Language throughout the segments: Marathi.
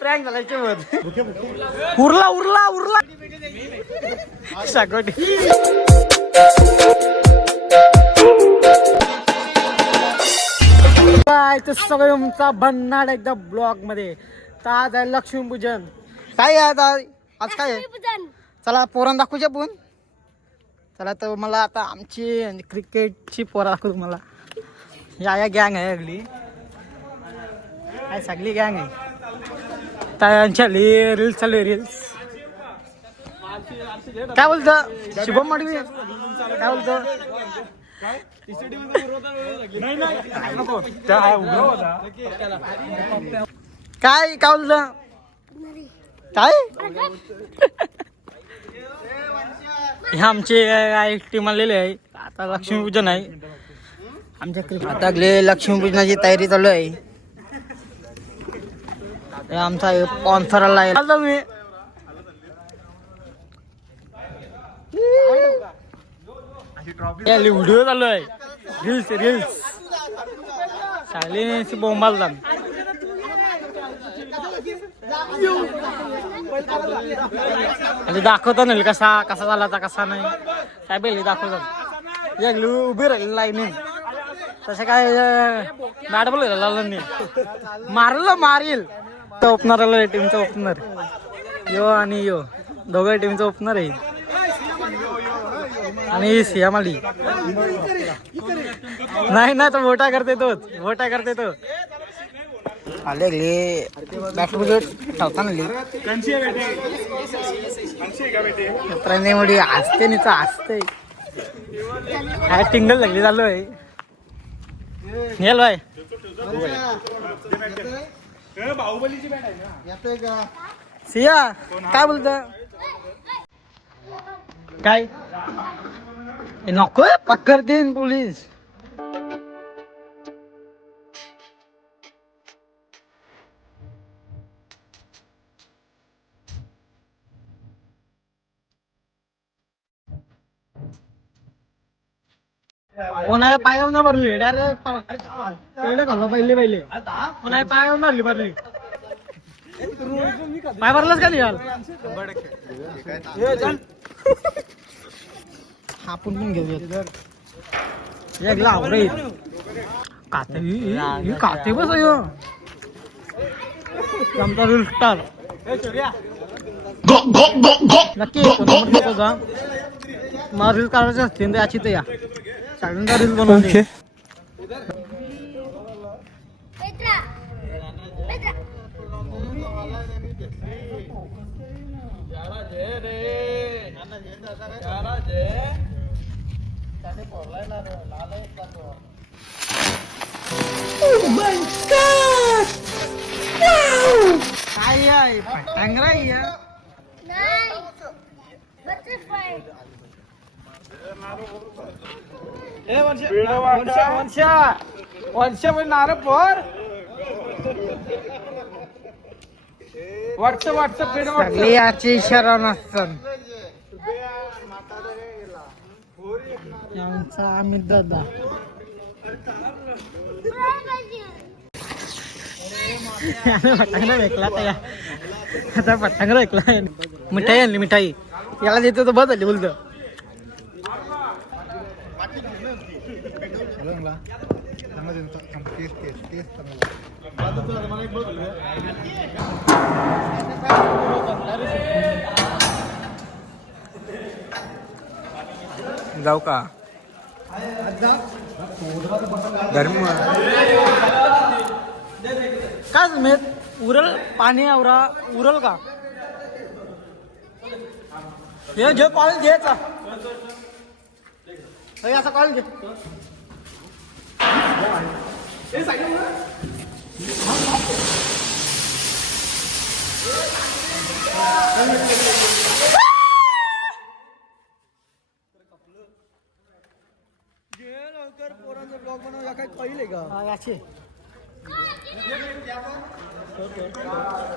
प्रँक झालायचे उरला उरला उरला शाकोटी. काय तर सगळं तुमचा भन्नाट एकदा ब्लॉग मध्ये. तर आज आहे लक्ष्मीपूजन. काय आहे आज काय आहे? चला पोरांना दाखवूया पण. चला तर मला आता आमची क्रिकेटची पोरा दाखवू तुम्हाला. या गँग आहे अगली काय सगळी गँग आहे. त्यांच्या रील्स चालू आहे रील्स. काय बोलतो शुभम माडवी काय बोलतो? काय काय बोलतो काय? हे आमचे टीम आलेले आहे. आता लक्ष्मीपूजन आहे आमच्या क्रिकेट. आता लक्ष्मीपूजनाची तयारी चालू आहे. आमचा स्पॉन्सर आला मी व्हिडिओ चालू आहे. रील्स रील्स चालेल बोंबाल दाखवतो ना कसा कसा झाला कसा नाही काय बेली दाखवतात. उभी राहिली लाईन तसं काय मॅडम बोल मारलं मारील. ओपनर आलं टीमचा ओपनर यो आणि यो दोघं टीमचा ओपनर आहे. आणि सियाम आली नाही ना तो मोठा करते तोच मोठा करते तो. आले बॅट ठेवताना मित्रांनी असते निच असते काय टिंगल लागली चालू आहे. नेल भाई सिया काय बोलत काय नकोय पक्कर देईन पोलीस. कोणाला पायावर ना भरली डायरेक्ट घालला पहिले पहिले कोणा पायावर मारली भरली. पाय भरलाच का निघाल आपण पण घेऊया. एक लावरे काते काते बस आमचा रील स्टार नक्की मला रील काढायचे असते याची तर या सगळ्यांचा रील बनवून. काय आहे पटांगरा वर्षा म्हणजे नारळ पोर याची इशारा नसतात. आमचा अमित दादा पटांगरा भेटला त्या आता पटांगरा भेटला. मिठाई आणली मिठाई याला देतो तर बस झाली बोलतो. जाऊ का धर्म काय तुम्ही उरल पाणी आवरा उरल का हे घे कॉल घ्यायचा असा कॉल घे. पोरांचा ब्लॉग बनव काय कळले का याचे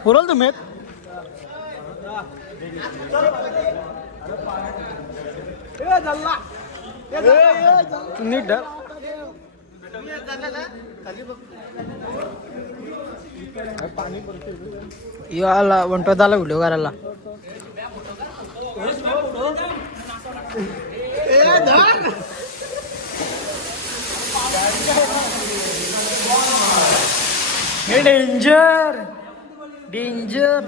उरल तुम्ही नीट याला वंटो झाला व्हिडिओ करायला. हे डेंजर डेंजर.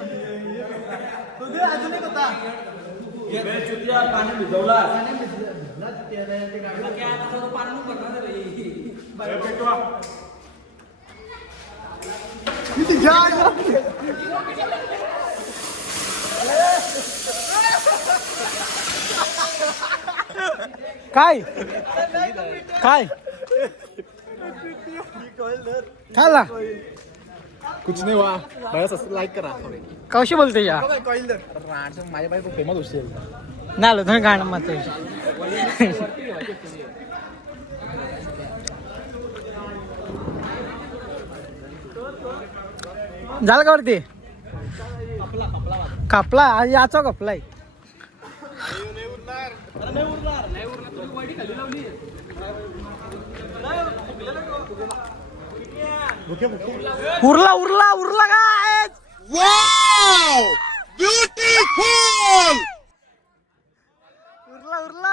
काय काय खाला कुछ नाही वा बस असं लाईक करा. कशी बोलते या माझ्या बाई खूप फेमस होशील. नाही आलो तुम्ही गाणं मात्र झालं का वरती कापला आज याचा कापलाय. उरला उरला उरला काय उरला उरला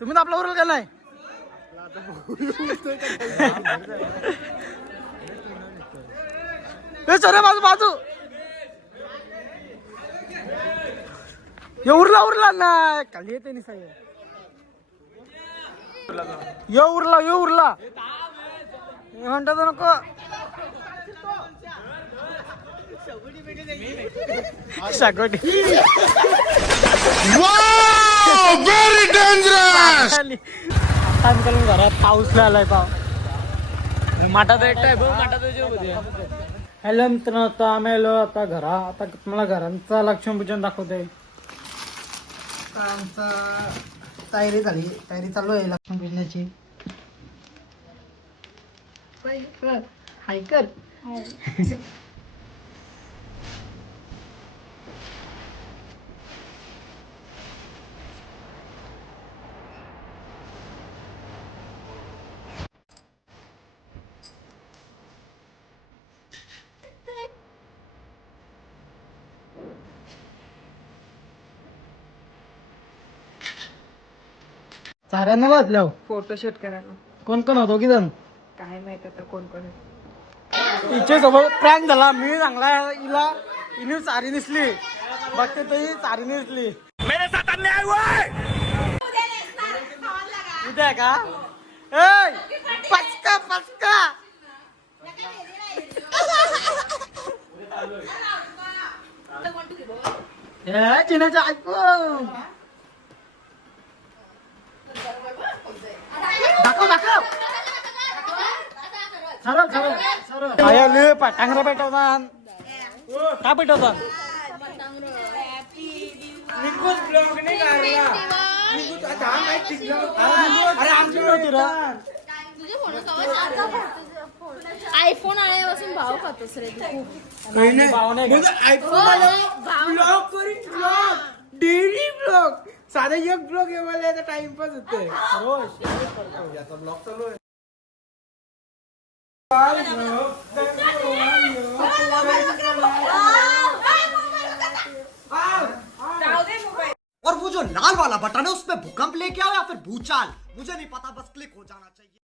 सुमित आपला उरल का नाही. चले बाजू बाजू उरला उरला नाही खाली येते नि साई यो उरला यो उरला म्हणतो तो नको. Xacuti very dangerous. घरात पाऊस आलाय पाव माठात एकटाय बघ माठात. हॅलो मित्रांनो आता आम्ही आलो आता घरा. आता तुम्हाला घरांचा लक्ष्मीपूजन दाखवतोय. आमचा तयारी झाली तयारी चालू आहे लक्ष्मीपूजनाची. हाय कर साऱ्यांना वाजल्या. फोटोशूट करायला कोण कोण होतो की जण काय माहित आता कोण कोण आहे. तिच्या सोबत प्रँक झाला. मी चांगला हिला हिने सारी दिसली बघते तरी सारी दिसली. उद्या का ए पचका पचका चिन्हाच्या ऐकून दाखव दाखव सरळ सरळ सरळ टांगरा पेटवतात का पेटवतात. अरे आमची नव्हती रा. आयफोन आल्यापासून भाव खातोस रे तू खूप. भाव नाही डेली ब्लॉग साधा एक ब्लॉग एवढा टाइमपास होतोय. और वो जो लाल वाला बटन है उसमें भूकंप लेके आओ या फिर भूचाल मुझे नहीं पता, बस क्लिक हो जाना चाहिए.